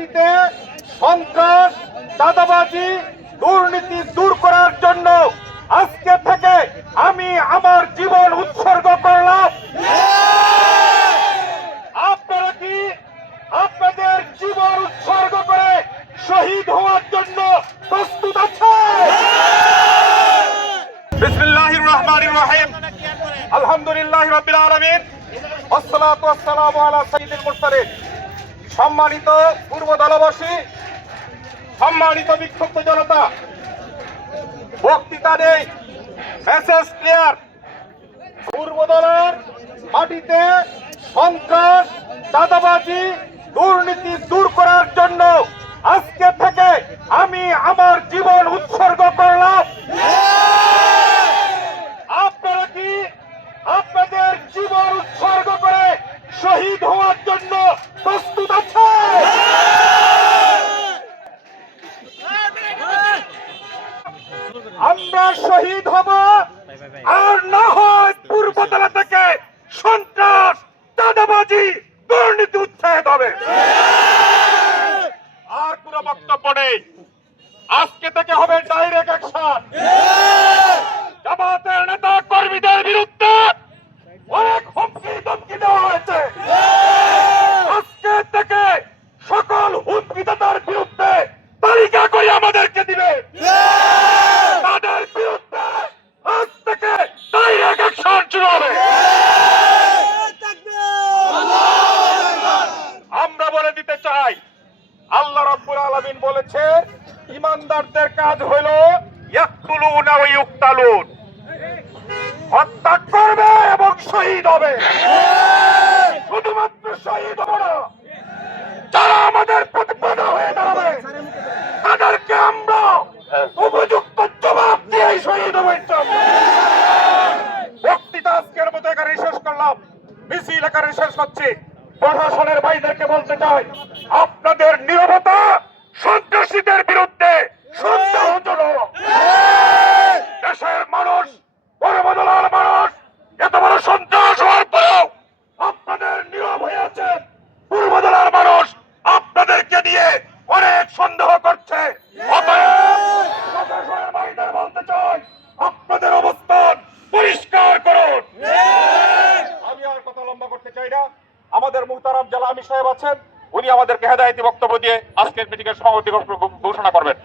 মাটিতে সন্ত্রাস, চাঁদাবাজি, দুর্নীতি দূর করার জন্য আজকে থেকে আমি আমার জীবন উৎসর্গ করলাম। আপনারা কি আপনাদের জীবন উৎসর্গ করে শহীদ হওয়ার জন্য প্রস্তুত আছেন? বিসমিল্লাহির রহমানির রহিম। আলহামদুলিল্লাহি রাব্বিল আলামিন। ওয়াসসালাতু ওয়াসসালামু আলা সাইয়্যিদিল মুরসালিন। সম্মানিত পূর্বদলবাসী, সম্মানিত বিক্ষুব্ধ জনতা, বক্তৃতা নেই, মেসেজ ক্লিয়ার। পূর্বদলের মাটিতে সন্ত্রাস, চাঁদাবাজি, দুর্নীতি দূর করার জন্য আজকে থেকে আমি আমার জীবন উৎসর্গ করলাম। আপনারা কি আপনাদের জীবন উৎসর্গ করে শহীদ হওয়ার জন্য প্রস্তুত আছেন? আমরা শহীদ হব, আর না হয় পূর্বতলা থেকে সন্ত্রাস, চাঁদাবাজি, দুর্নীতি উচ্ছেদ হবে। আর কোন বক্তব্য নেই। আজকে থেকে হবে ডাইরেক্ট অ্যাকশন। জামাতের নেতা কর্মীদের বিরুদ্ধে অনেক হুমকি ধমকি দেওয়া হয়েছে। আজকে থেকে সকল হুমকিদাতার বিরুদ্ধে তালিকা করে আমাদেরকে দিবে। তাদের বিরুদ্ধে আজ থেকে ডাইরেক্ট অ্যাকশন শুরু হবে। আমরা বলে দিতে চাই, আল্লাহ রাব্বুল আলামিন বলেছে, ইমানদারদের কাজ হলো ইয়াকতুলুনা ওয়া ইউকতালুন, হত্যা করবে এবং শহীদ হবে। শুধুমাত্র শহীদ হবে না, যারা আমাদের প্রতিপন্ন হয়ে দাঁড়াবে তাদেরকে আমরা উপযুক্ত জবাব দিয়ে শহীদ হবে। বক্তৃতা আজকের মতো এখানে শেষ করলাম, মিছিল এখানে শেষ করছি। প্রশাসনের ভাইদেরকে বলতে চাই, আপনাদের নীরবতা সন্ত্রাসীদের বিরুদ্ধে সন্দেহজনক। দেশের মানুষ, পূর্বদলার মানুষ এত বড় সন্ত্রাস হওয়ার পরেও আপনাদের নীরব হয়ে আছেন। পূর্বদলার মানুষ আপনাদেরকে নিয়ে অনেক সন্দেহ করছে। প্রশাসনের ভাইদের বলতে চাই, আপনাদের অবস্থান পরিষ্কার করুন। আমি আর কথা লম্বা করতে চাই না। আমাদের মুহতারাম জেলা আমির সাহেব আছেন, উনি আমাদেরকে হেদায়েতি বক্তব্য দিয়ে আজকের মিটিংয়ের সমাপতি ঘোষণা করবেন।